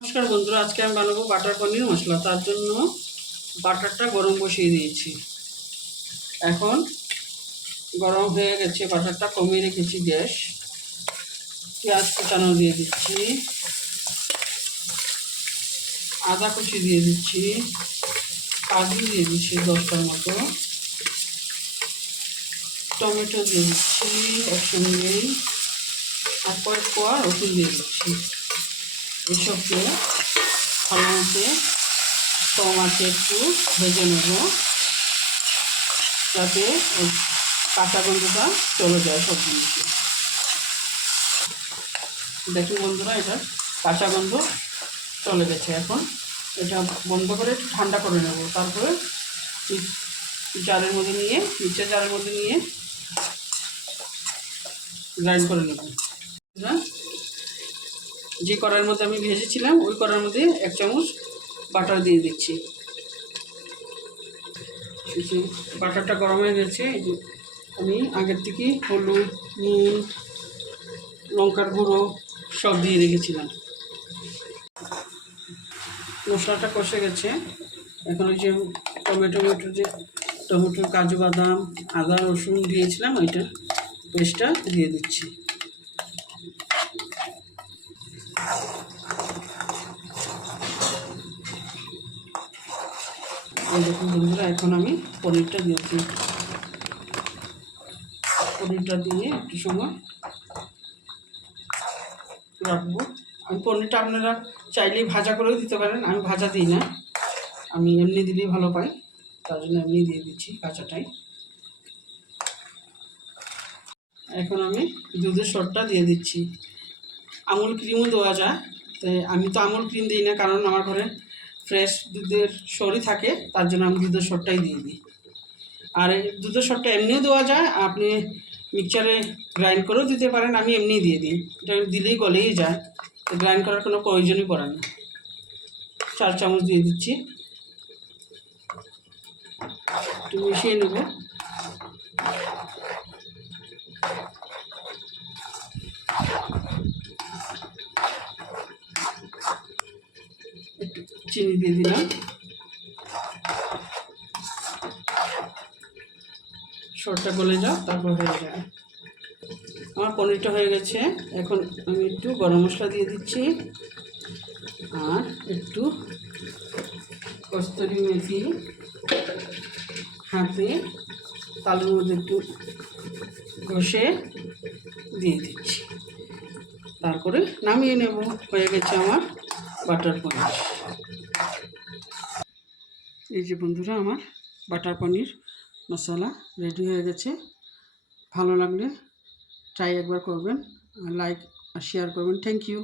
নমস্কার বন্ধুরা, আজকে আমি বানাবো বাটার পনির মশলা। তার জন্য বাটারটা গরম বসিয়ে দিয়েছি। এখন গরম হয়ে গেছে, বাটারটা কমিয়ে রেখেছি গ্যাস। পেঁয়াজ কুচানো দিয়ে দিচ্ছি, আদা কুচি দিয়ে দিচ্ছি, কাজু দিয়ে দিচ্ছি 10টার মতো, টমেটো দিয়ে দিচ্ছি একসঙ্গেই, আর কয়েক কোয়া রসুন দিয়ে দিচ্ছি। এসবকে ভালো মতো কম আঁচে একটু ভেজে নেব, যাতে কাঁচা গন্ধটা চলে যায় সব জিনিসে। দেখুন বন্ধুরা, এটা কাঁচা গন্ধ চলে গেছে। এখন এটা বন্ধ করে একটু ঠান্ডা করে নেব, তারপরে জারের মধ্যে নিয়ে মিক্সার জারের মধ্যে নিয়ে গ্রাইন্ড করে নেব। যে কড়াইয়ের মধ্যে আমি ভেজেছিলাম ওই কড়াইয়ের মধ্যে 1 চামচ বাটার দিয়ে দিচ্ছি। বাটারটা গরম হয়ে গেছে। আমি আগের থেকে হলুদ, নুন, লঙ্কার গুঁড়ো সব দিয়ে রেখেছিলাম। মশলাটা কষে গেছে। এখন ওই যে টমেটো, কাজু বাদাম, আদা রসুন দিয়েছিলাম, ওইটা পেস্টটা দিয়ে দিচ্ছি। এই দেখুন বন্ধুরা, এখন আমি পনিরটা দিয়েছি। পনিরটা দিয়ে একটু সময় রাখবো। আমি পনিরটা আপনারা চাইলেই ভাজা করেও দিতে পারেন, আমি ভাজা দিই না, আমি এমনি দিলেই ভালো পাই, তার জন্য এমনি দিয়ে দিচ্ছি কাঁচাটাই। এখন আমি দুধের সরটা দিয়ে দিচ্ছি। আমুল ক্রিমও দেওয়া যায়, তাই আমি তো আমুল ক্রিম দিই না, কারণ আমার ঘরে ফ্রেশ দুধের সরই থাকে, তার জন্য আমি দুধের সরটাই দিয়ে দিই। আর এই দুধের সরটা এমনিও দেওয়া যায়, আপনি মিক্সচারে গ্রাইন্ড করেও দিতে পারেন, আমি এমনিই দিয়ে দিই। এটা দিলেই গলেই যায়, গ্রাইন্ড করার কোনো প্রয়োজনই পড়ে না। 4 চামচ দিয়ে দিচ্ছি, একটু মিশিয়ে নেব। একটু চিনি দিয়ে দিলাম। সরটা গলে যাও, তারপর হয়ে যায়। আমার পনিরটা হয়ে গেছে। এখন আমি একটু গরম মশলা দিয়ে দিচ্ছি, আর একটু কস্তুরি মেথি হাতে তালের মধ্যে একটু ঘষে দিয়ে দিচ্ছি, তারপরে নামিয়ে নেব। হয়ে গেছে আমার বাটার পনির। এই যে বন্ধুরা, আমার বাটার পনির মশলা রেডি হয়ে গেছে। ভালো লাগলে ট্রাই একবার করবেন, লাইক আর শেয়ার করবেন। Thank you.